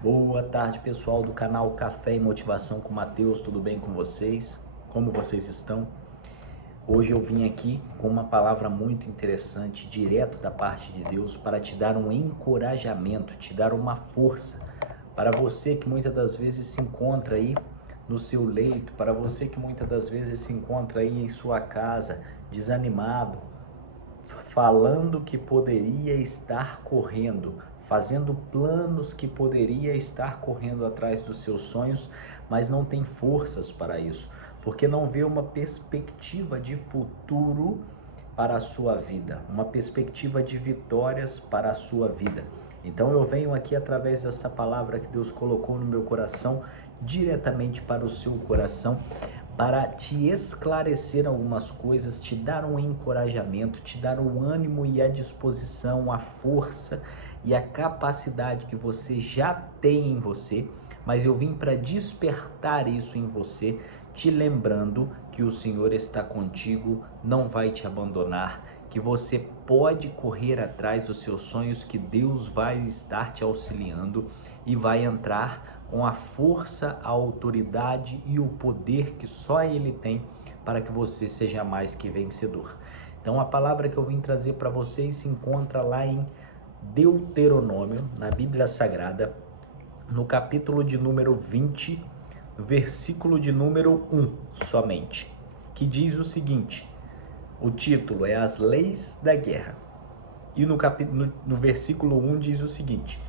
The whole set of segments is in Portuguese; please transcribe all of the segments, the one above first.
Boa tarde, pessoal do canal Café e Motivação com Matheus, tudo bem com vocês? Como vocês estão? Hoje eu vim aqui com uma palavra muito interessante, direto da parte de Deus, para te dar um encorajamento, te dar uma força, para você que muitas das vezes se encontra aí no seu leito, para você que muitas das vezes se encontra aí em sua casa, desanimado, falando que poderia estar correndo, fazendo planos que poderia estar correndo atrás dos seus sonhos, mas não tem forças para isso, porque não vê uma perspectiva de futuro para a sua vida, uma perspectiva de vitórias para a sua vida. Então eu venho aqui através dessa palavra que Deus colocou no meu coração, diretamente para o seu coração, para te esclarecer algumas coisas, te dar um encorajamento, te dar o ânimo e a disposição, a força e a capacidade que você já tem em você, mas eu vim para despertar isso em você, te lembrando que o Senhor está contigo, não vai te abandonar, que você pode correr atrás dos seus sonhos, que Deus vai estar te auxiliando e vai entrar com a força, a autoridade e o poder que só Ele tem para que você seja mais que vencedor. Então a palavra que eu vim trazer para vocês se encontra lá em Deuteronômio, na Bíblia Sagrada, no capítulo de número 20, versículo de número 1 somente, que diz o seguinte: o título é As Leis da Guerra. E no versículo 1 diz o seguinte: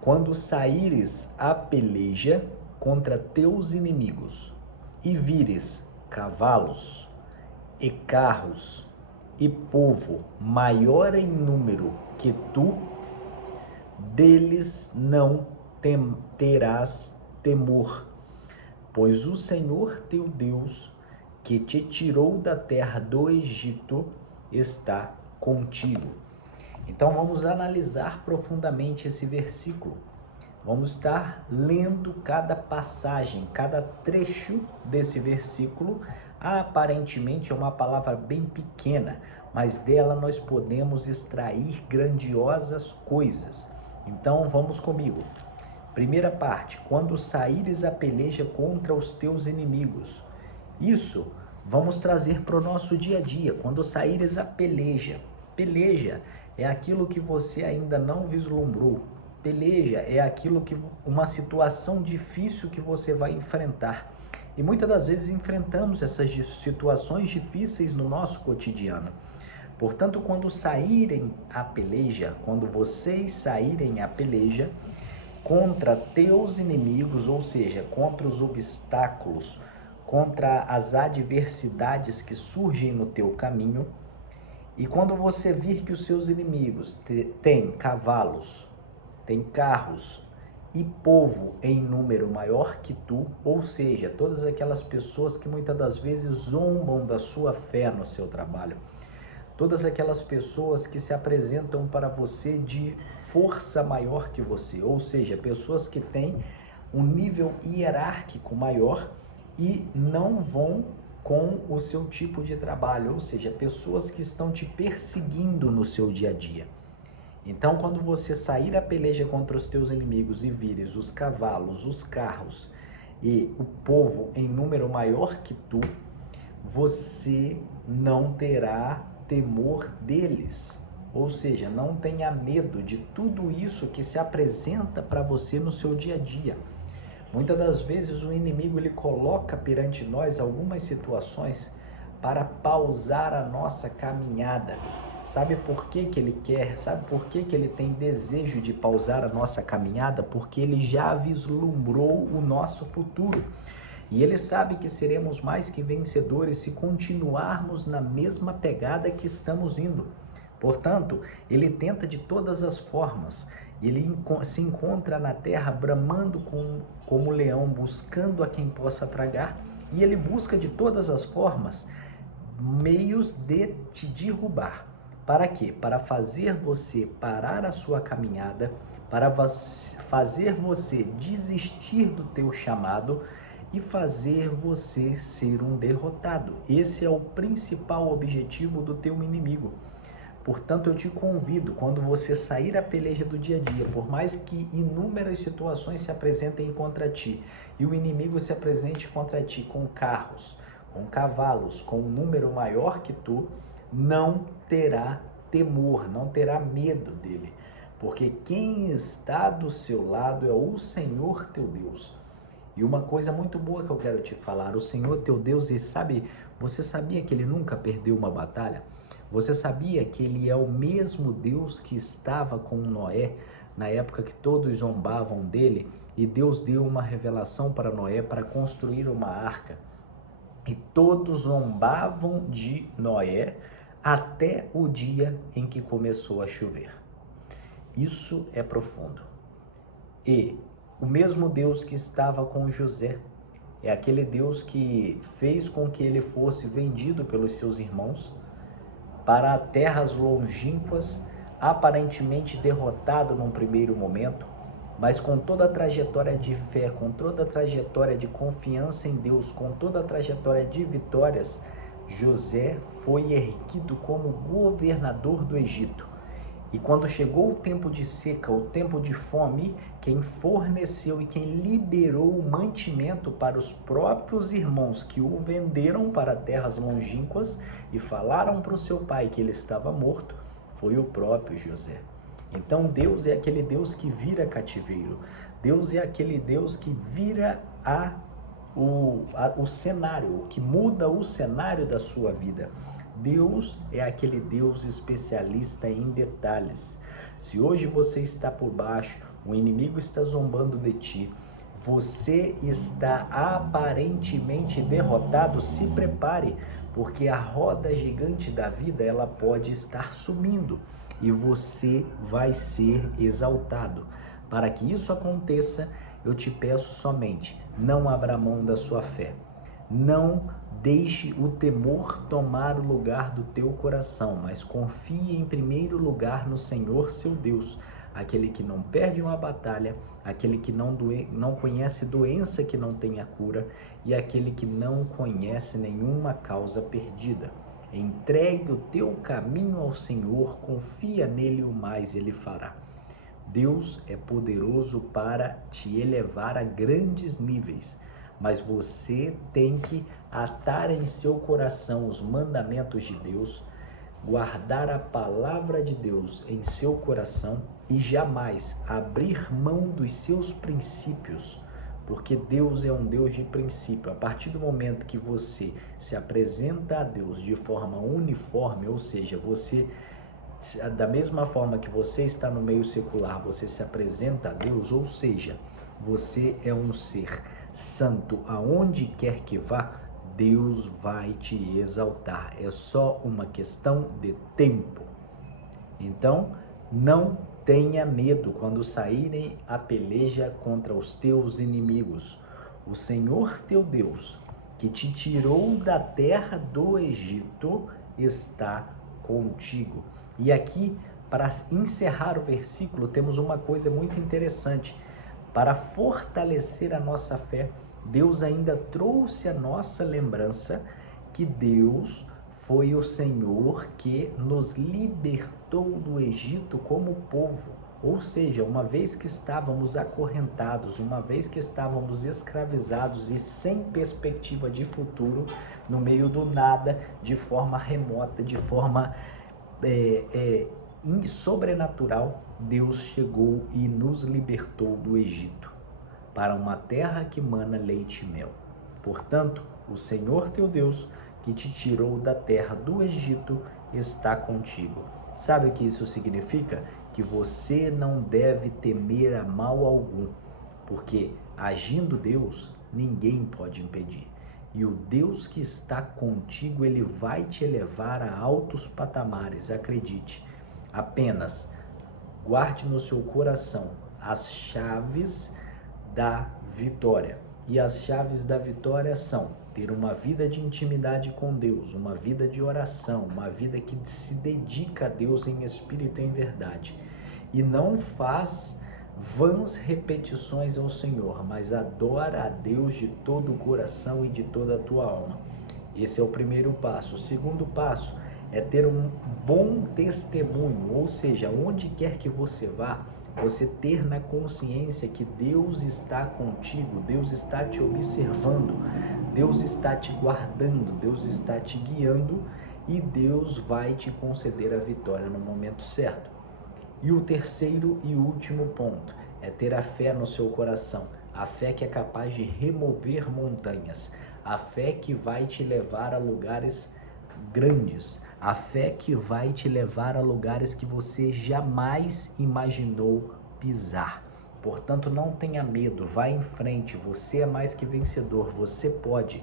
quando saíres a peleja contra teus inimigos e vires cavalos e carros e povo maior em número que tu, deles não terás temor, pois o Senhor teu Deus, que te tirou da terra do Egito, está contigo. Então vamos analisar profundamente esse versículo. Vamos estar lendo cada passagem, cada trecho desse versículo. Aparentemente é uma palavra bem pequena, mas dela nós podemos extrair grandiosas coisas. Então vamos comigo. Primeira parte: quando saíres a peleja contra os teus inimigos. Isso vamos trazer para o nosso dia a dia. Quando saíres a peleja. Peleja é aquilo que você ainda não vislumbrou. Peleja é aquilo que uma situação difícil que você vai enfrentar. E muitas das vezes enfrentamos essas situações difíceis no nosso cotidiano. Portanto, quando saírem a peleja, quando vocês saírem a peleja contra teus inimigos, ou seja, contra os obstáculos, contra as adversidades que surgem no teu caminho, e quando você vir que os seus inimigos têm cavalos, têm carros e povo em número maior que tu, ou seja, todas aquelas pessoas que muitas das vezes zombam da sua fé no seu trabalho, todas aquelas pessoas que se apresentam para você de força maior que você, ou seja, pessoas que têm um nível hierárquico maior e não vão com o seu tipo de trabalho, ou seja, pessoas que estão te perseguindo no seu dia a dia. Então, quando você sair a peleja contra os teus inimigos e vires os cavalos, os carros e o povo em número maior que tu, você não terá temor deles. Ou seja, não tenha medo de tudo isso que se apresenta para você no seu dia a dia. Muitas das vezes o inimigo ele coloca perante nós algumas situações para pausar a nossa caminhada. Sabe por que que ele quer? Sabe por que que ele tem desejo de pausar a nossa caminhada? Porque ele já vislumbrou o nosso futuro. E ele sabe que seremos mais que vencedores se continuarmos na mesma pegada que estamos indo. Portanto, ele tenta de todas as formas. Ele se encontra na terra bramando como leão, buscando a quem possa tragar. E ele busca de todas as formas meios de te derrubar. Para quê? Para fazer você parar a sua caminhada, para fazer você desistir do teu chamado e fazer você ser um derrotado. Esse é o principal objetivo do teu inimigo. Portanto, eu te convido, quando você sair à peleja do dia a dia, por mais que inúmeras situações se apresentem contra ti e o inimigo se apresente contra ti com carros, com cavalos, com um número maior que tu, não terá temor, não terá medo dele, porque quem está do seu lado é o Senhor teu Deus. E uma coisa muito boa que eu quero te falar, o Senhor teu Deus, você sabia que ele nunca perdeu uma batalha? Você sabia que ele é o mesmo Deus que estava com Noé na época que todos zombavam dele e Deus deu uma revelação para Noé para construir uma arca? E todos zombavam de Noé até o dia em que começou a chover. Isso é profundo. E o mesmo Deus que estava com José é aquele Deus que fez com que ele fosse vendido pelos seus irmãos para terras longínquas, aparentemente derrotado num primeiro momento, mas com toda a trajetória de fé, com toda a trajetória de confiança em Deus, com toda a trajetória de vitórias, José foi erguido como governador do Egito. E quando chegou o tempo de seca, o tempo de fome, quem forneceu e quem liberou o mantimento para os próprios irmãos que o venderam para terras longínquas e falaram para o seu pai que ele estava morto, foi o próprio José. Então Deus é aquele Deus que vira cativeiro. Deus é aquele Deus que vira o cenário, que muda o cenário da sua vida. Deus é aquele Deus especialista em detalhes. Se hoje você está por baixo, o inimigo está zombando de ti, você está aparentemente derrotado, se prepare, porque a roda gigante da vida, ela pode estar sumindo e você vai ser exaltado. Para que isso aconteça, eu te peço somente, não abra mão da sua fé. Não deixe o temor tomar o lugar do teu coração, mas confie em primeiro lugar no Senhor seu Deus, aquele que não perde uma batalha, aquele que não conhece doença que não tenha cura e aquele que não conhece nenhuma causa perdida. Entregue o teu caminho ao Senhor, confia nele, o mais ele fará. Deus é poderoso para te elevar a grandes níveis, mas você tem que atar em seu coração os mandamentos de Deus, guardar a palavra de Deus em seu coração e jamais abrir mão dos seus princípios, porque Deus é um Deus de princípio. A partir do momento que você se apresenta a Deus de forma uniforme, ou seja, você, da mesma forma que você está no meio secular, você se apresenta a Deus, ou seja, você é um ser santo, aonde quer que vá, Deus vai te exaltar. É só uma questão de tempo. Então, não tenha medo quando saírem a peleja contra os teus inimigos. O Senhor teu Deus, que te tirou da terra do Egito, está contigo. E aqui, para encerrar o versículo, temos uma coisa muito interessante. Para fortalecer a nossa fé, Deus ainda trouxe a nossa lembrança que Deus foi o Senhor que nos libertou do Egito como povo. Ou seja, uma vez que estávamos acorrentados, uma vez que estávamos escravizados e sem perspectiva de futuro, no meio do nada, de forma remota, de forma sobrenatural, Deus chegou e nos libertou do Egito para uma terra que mana leite e mel. Portanto, o Senhor teu Deus, que te tirou da terra do Egito, está contigo. Sabe o que isso significa? Que você não deve temer a mal algum, porque agindo Deus, ninguém pode impedir. E o Deus que está contigo, ele vai te elevar a altos patamares, acredite. Apenas guarde no seu coração as chaves da vitória. E as chaves da vitória são ter uma vida de intimidade com Deus, uma vida de oração, uma vida que se dedica a Deus em espírito e em verdade. E não faz vãs repetições ao Senhor, mas adora a Deus de todo o coração e de toda a tua alma. Esse é o primeiro passo. O segundo passo é ter um bom testemunho, ou seja, onde quer que você vá, você ter na consciência que Deus está contigo, Deus está te observando, Deus está te guardando, Deus está te guiando e Deus vai te conceder a vitória no momento certo. E o terceiro e último ponto é ter a fé no seu coração, a fé que é capaz de remover montanhas, a fé que vai te levar a lugares grandes, a fé que vai te levar a lugares que você jamais imaginou pisar. Portanto, não tenha medo, vá em frente, você é mais que vencedor, você pode.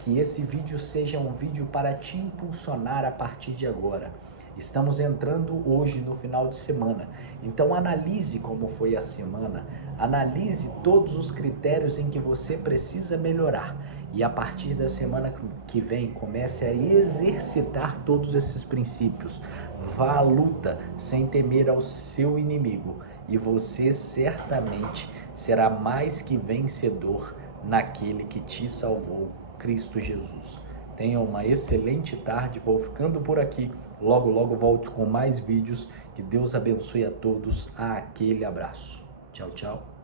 Que esse vídeo seja um vídeo para te impulsionar a partir de agora. Estamos entrando hoje no final de semana, então analise como foi a semana, analise todos os critérios em que você precisa melhorar e a partir da semana que vem comece a exercitar todos esses princípios. Vá à luta sem temer ao seu inimigo e você certamente será mais que vencedor naquele que te salvou, Cristo Jesus. Tenha uma excelente tarde, vou ficando por aqui. Logo, logo volto com mais vídeos. Que Deus abençoe a todos. Aquele abraço. Tchau, tchau.